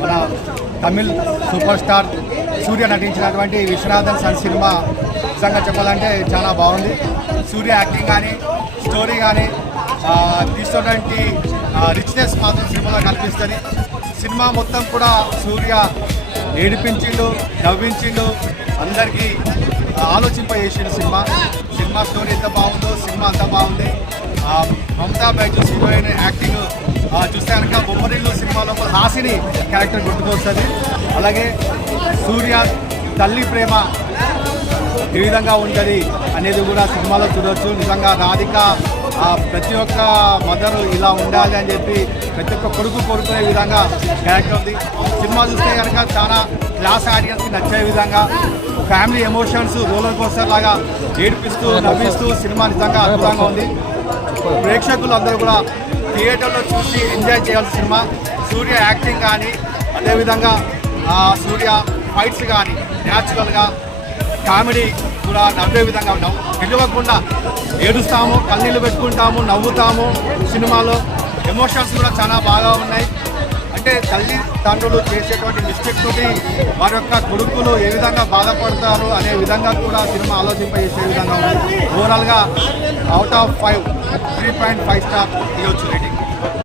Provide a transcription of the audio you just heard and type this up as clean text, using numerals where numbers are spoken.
మన Tamil super star సూర్య నటించినటువంటి Viswanathan sun cinema నిజంగా చెప్పాలంటే చాలా బాగుంది. సూర్య యాక్టింగ్ కానీ స్టోరీ కానీ తీసుకున్నటువంటి రిచ్నెస్ మాత్రం సినిమాలో కనిపిస్తుంది. సినిమా మొత్తం కూడా సూర్య ఏడిపించిండు, నవ్వించిండు, అందరికీ ఆలోచింపజేసిండు. సినిమా స్టోరీ ఎంత బాగుందో సినిమా అంత బాగుంది. మమతా బైజూస్ హీరోయిన్ యాక్టింగ్ చూస్తే కనుక బొమ్మరిల్లు సినిమాలో హాసిని క్యారెక్టర్ గుర్తుకొస్తుంది. అలాగే సూర్య తల్లి ప్రేమ ఏ విధంగా ఉంటుంది అనేది కూడా సినిమాలో చూడవచ్చు. నిజంగా రాధిక ప్రతి ఒక్క మదరు ఇలా ఉండాలి అని చెప్పి ప్రతి ఒక్క కొడుకు కోరుకునే విధంగా క్యారెక్టర్ ఉంది. సినిమా చూస్తే కనుక చాలా క్లాస్ ఆడియన్స్కి నచ్చే విధంగా ఫ్యామిలీ ఎమోషన్స్ రోలర్ కోస్టర్ లాగా ఏడిపిస్తూ నవ్విస్తూ సినిమా నిజంగా అద్భుతంగా ఉంది. ప్రేక్షకులు అందరూ కూడా థియేటర్లో చూసి ఎంజాయ్ చేయాల్సిన సినిమా. సూర్య యాక్టింగ్ కానీ అదేవిధంగా సూర్య ఫైట్స్ కానీ న్యాచురల్గా కామెడీ కూడా నవ్వే విధంగా ఉన్నాం. గెలవకుండా ఏడుస్తాము, కన్నీళ్ళు పెట్టుకుంటాము, నవ్వుతాము. సినిమాలో ఎమోషన్స్ కూడా చాలా బాగా ఉన్నాయి. అంటే తల్లిదండ్రులు చేసేటువంటి మిస్టేక్ తోటి వారి యొక్క కొడుకులు ఏ విధంగా బాధపడతారు అనే విధంగా కూడా సినిమా ఆలోచింపజేసే విధంగా ఉంది. ఓవరాల్గా అవుట్ ఆఫ్ 5 3.5 స్టార్ ఇవ్వచ్చు రేటింగ్.